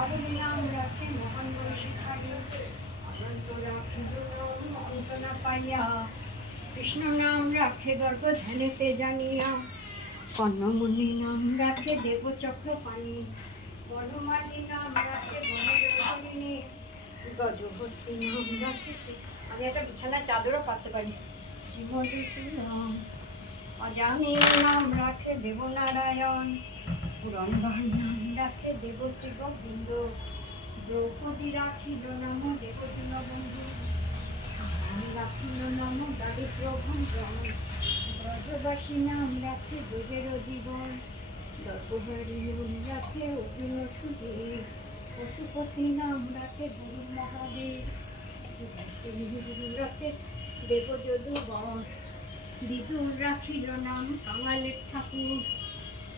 কারুর নাম রাখে মহান বৈশিখারী, অনন্ত রাখিল অন্ত না পাইয়া, কৃষ্ণ নাম রাখে গর্গ ধ্যানেতে জানিয়া, কর্ণমুনি নাম রাখে দেবচক্র পানি, বনমালী নাম রাখে বনযোগিনী, গজহস্তি নাম রাখে আমি একটা বিছানার চাদরও পাততে পারি শ্রীমধুসূদন, অজামিল নাম রাখে দেবনারায়ণ, পুরন্দর নাম রাখে দেবশ্রী গোবিন্দ, দ্রৌপদী রাখিল নাম দেবদূল বন্ধু, নাম রাখিল নাম দারিদ্র ভঞ্জন, ব্রজবাসী নাম রাখে ব্রজের জীবন, দর্পহারী নাম রাখে অর্জুন সুধীর, পশুপতি নাম রাখে গুরু মহাবীর, গুরু রাখে দেবযদু বর, বিদুর রাখিল নাম কাঙালের ঠাকুর।